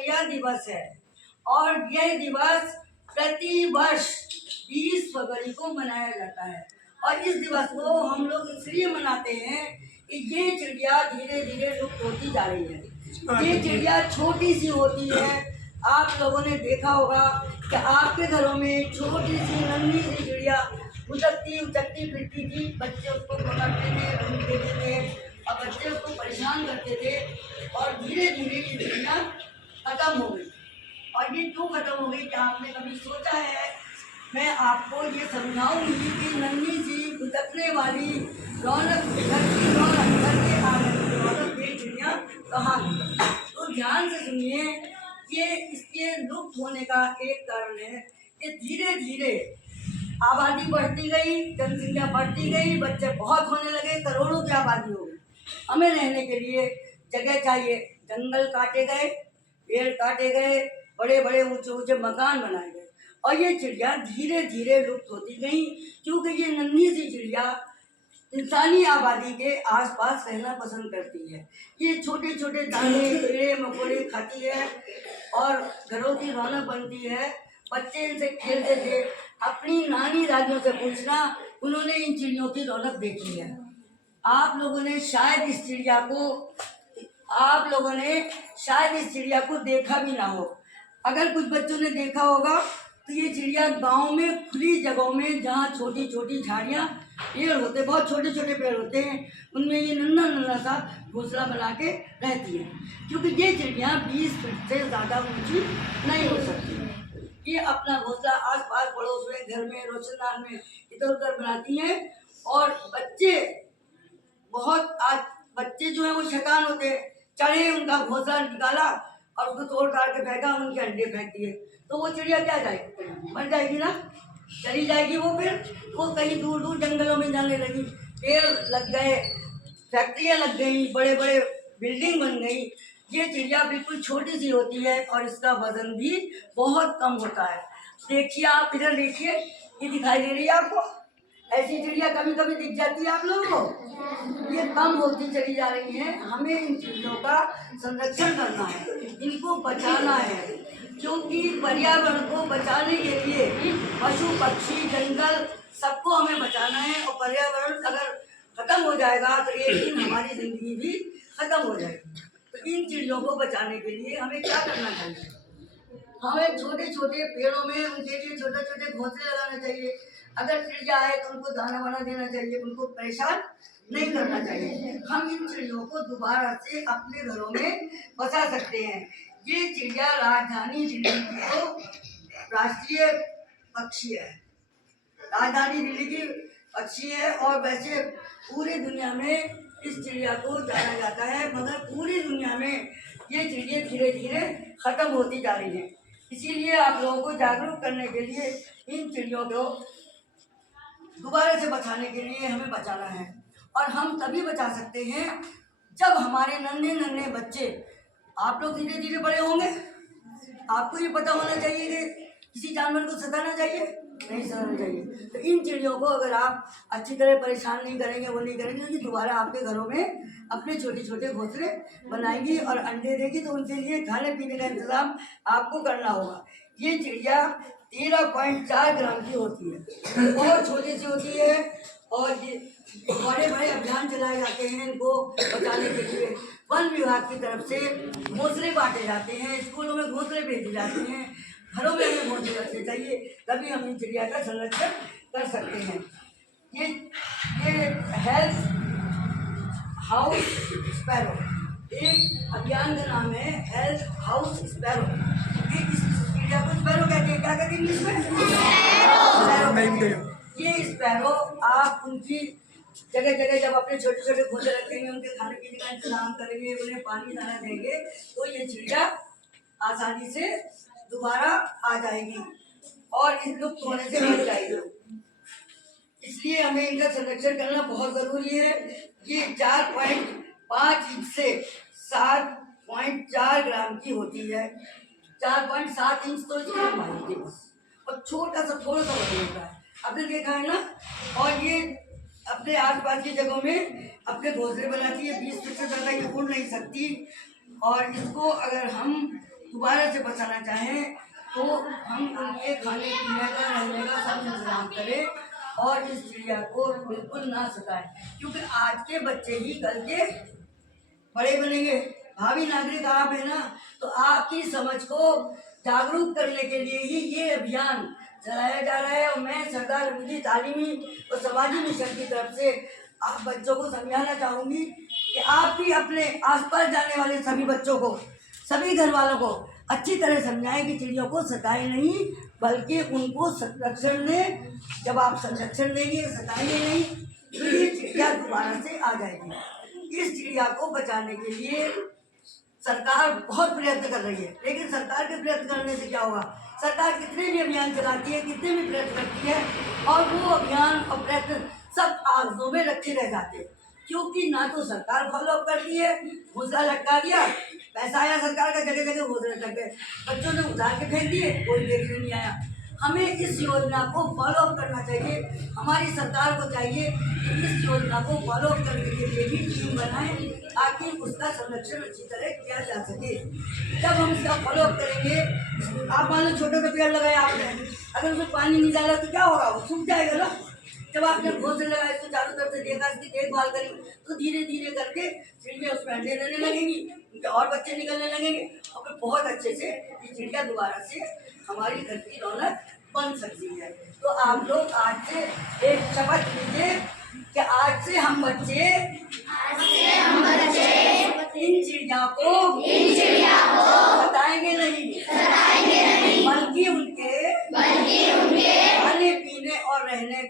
चिड़िया दिवस है और यह दिवस प्रति वर्ष 20 फरवरी को मनाया जाता है। और इस दिवस को हम लोग इसलिए मनाते हैं कि ये चिड़िया धीरे धीरे लुप्त होती जा रही है। ये चिड़िया छोटी सी होती है। आप लोगों ने देखा होगा कि आपके घरों में छोटी सी नन्ही सी चिड़िया उचकती उचकती फिरती थी। बच्चे उसको पकड़ते थे, रंग देते थे और बच्चे उसको परेशान करते थे और धीरे धीरे ये चिड़िया खत्म हो गई। और ये क्यों खत्म हो गई, क्या आपने कभी सोचा है? मैं आपको ये समझाऊंगी कि नन्ही सी उचकने वाली रौनक, घर की रौनक, घर के आंगन की रौनक ये चिड़िया कहाँ गई? तो ध्यान से सुनिए। ये इसके लुप्त होने का एक कारण है कि धीरे धीरे आबादी बढ़ती गई, जनसंख्या बढ़ती गई, बच्चे बहुत होने लगे, करोड़ों की आबादी हो गई। हमें रहने के लिए जगह चाहिए, जंगल काटे गए, पेड़ काटे गए, बड़े बड़े ऊंचे ऊंचे मकान बनाए गए और ये चिड़िया धीरे धीरे लुप्त होती गई। क्योंकि ये नन्ही सी चिड़िया इंसानी आबादी के आसपास रहना पसंद करती है। ये छोटे छोटे दाने, कीड़े मकोड़े खाती है और घरों की रौनक बनती है। बच्चे इनसे खेलते थे। अपनी नानी दादियों से पूछना, उन्होंने इन चिड़ियों की रौनक देखी है। आप लोगों ने शायद इस चिड़िया को देखा भी ना हो। अगर कुछ बच्चों ने देखा होगा तो ये चिड़िया गांव में खुली जगहों में, जहाँ छोटी छोटी झाड़ियाँ, पेड़ होते, बहुत छोटे छोटे पेड़ होते हैं, उनमें ये नन्हा नन्हा सा घोंसला बना के रहती है। क्योंकि ये चिड़िया 20 फीट से ज़्यादा ऊंची नहीं हो सकती। ये अपना घोंसला आस पास पड़ोस में, घर में, रोशनदान में इधर उधर बनाती हैं। और बच्चे जो है वो शैतान होते हैं, चढ़े, उनका घोंसला निकाला और उसको तोड़ ताड़ के फेंका, उनके अंडे फेंक दिए, तो वो चिड़िया क्या जाएगी? मर जाएगी ना, चली जाएगी वो। फिर वो कहीं दूर दूर जंगलों में जाने लगी, पेड़ लग गए, फैक्ट्रियाँ लग गई, बड़े बड़े बिल्डिंग बन गई। ये चिड़िया बिल्कुल छोटी सी होती है और इसका वजन भी बहुत कम होता है। देखिए, आप इधर देखिए, ये दिखाई दे रही है आपको? ऐसी चिड़िया कभी कभी दिख जाती है आप लोगों को। ये कम होती चली जा रही है। हमें इन चिड़ियों का संरक्षण करना है, इनको बचाना है। क्योंकि पर्यावरण को बचाने के लिए पशु पक्षी, जंगल, सबको हमें बचाना है। और पर्यावरण अगर खत्म हो जाएगा तो एक दिन हमारी जिंदगी भी खत्म हो जाएगी। तो इन चिड़ियों को बचाने के लिए हमें क्या करना चाहिए? हमें छोटे छोटे पेड़ों में उनके लिए छोटे छोटे घोंसले लगाना चाहिए। अगर चिड़िया आए तो उनको दाना वाना देना चाहिए, उनको परेशान नहीं करना चाहिए। हम इन चिड़ियों को दोबारा से अपने घरों में बसा सकते हैं। ये चिड़िया राजधानी दिल्ली की तो राष्ट्रीय पक्षी है, राजधानी दिल्ली की पक्षी है। और वैसे पूरी दुनिया में इस चिड़िया को जाना जाता है, मगर पूरी दुनिया में ये चिड़िया धीरे धीरे खत्म होती जा रही है। इसीलिए आप लोगों को जागरूक करने के लिए इन चिड़ियों को दोबारा से बचाने के लिए हमें बचाना है। और हम तभी बचा सकते हैं जब हमारे नन्हे नन्हे बच्चे, आप लोग धीरे धीरे बड़े होंगे, आपको ये पता होना चाहिए कि किसी जानवर को सताना चाहिए, नहीं सताना चाहिए। तो इन चिड़ियों को अगर आप अच्छी तरह परेशान नहीं करेंगे, वो नहीं करेंगे, तो दोबारा आपके घरों में अपने छोटे छोटे घोंसले बनाएंगी और अंडे देगी। तो उनके लिए खाने पीने का इंतजाम आपको करना होगा। ये चिड़िया 13.4 ग्राम की होती है, बहुत छोटी सी होती है। और ये बड़े बड़े अभियान चलाए जाते हैं इनको बचाने के लिए। वन विभाग की तरफ से घोंसले बांटे जाते हैं, स्कूलों में घोंसले भेजे जाते हैं, घरों में हमें घोंसले रखने चाहिए, तभी हम इन चिड़िया का संरक्षण कर सकते हैं। ये हेल्थ हाउस स्पैरो, एक अभियान का नाम है हेल्थ हाउस स्पैरो। ये इस चिड़िया को स्पैरो कहते हैं। क्या कहते हैं इंग्लिश में? स्पैरो। ये स्पैरो आप उनकी जगह जगह जब अपने छोटे छोटे घोंसले रखेंगे, उनके खाने पीने का इंतजाम करेंगे, उन्हें पानी दाना देंगे, तो ये चिड़िया आसानी से दोबारा आ जाएगी और इस लुप्त होने से बच जाएगी। इसलिए हमें इनका संरक्षण करना बहुत जरूरी है। ये 4.5 इंच से 7.4 ग्राम की होती है। 4.7 इंच तो इसकी लंबाई होती है बस, और छोटा सा थोड़ा सा वजन होता है, आपने देखा है ना। और ये अपने आसपास की जगहों में अपने घोंसले बनाती है। 20 फीट से ज़्यादा ये उड़ नहीं सकती। और इसको अगर हम दोबारा से बचाना चाहें तो हम उनके खाने पीने का रहने का सब इंतजाम करें और इस चिड़िया को बिल्कुल ना सताएं, क्योंकि आज के बच्चे ही कल के बड़े बनेंगे। भावी नागरिक आप है ना, तो आपकी समझ को जागरूक करने के लिए ही ये अभियान चलाया जा रहा है। और मैं सरदार रघुजी तालीमी और समाजी मिशन की तरफ से आप बच्चों को समझाना चाहूँगी कि आप भी अपने आसपास जाने वाले सभी बच्चों को, सभी घर वालों को अच्छी तरह समझाएं कि चिड़ियों को सताएं नहीं, बल्कि उनको संरक्षण दें। जब आप संरक्षण देंगे, सताएंगे नहीं, तो ये चिड़िया दोबारा से आ जाएगी। इस चिड़िया को बचाने के लिए सरकार बहुत प्रयत्न कर रही है, लेकिन सरकार के प्रयत्न करने से क्या होगा? सरकार कितने भी अभियान चलाती है, कितने भी प्रयत्न करती है, और वो अभियान और प्रयत्न सब आगजों में रखे रह जाते हैं, क्योंकि ना तो सरकार फॉलो अप करती है। घोंसला लटका दिया, पैसा आया सरकार का, जगह जगह घोंसले लटक गए, बच्चों ने उतार के फेंक दिए, कोई देखने नहीं आया। हमें इस योजना को फॉलो अप करना चाहिए। हमारी सरकार को चाहिए कि इस योजना को फॉलो अप करने के लिए भी टीम बनाए, ताकि उसका संरक्षण अच्छी तरह किया जा सके। जब हम इसका फॉलो अप करेंगे, आप मान लो छोटे से पेड़ लगाए आपने, अगर उसमें पानी नहीं डाला तो क्या होगा? वो सूख जाएगा ना। जब आपने घोंसले लगाए तो चारों तरफ से देखा, इसकी देखभाल करी, तो धीरे धीरे करके चिड़िया उसमें अंडे देने लगेंगी, उनके और बच्चे निकलने लगेंगे, और फिर बहुत अच्छे से ये चिड़िया दोबारा से हमारी घर की रौनक बन सकती है। तो आप लोग आज से एक शपथ लीजिए कि आज से हम बच्चे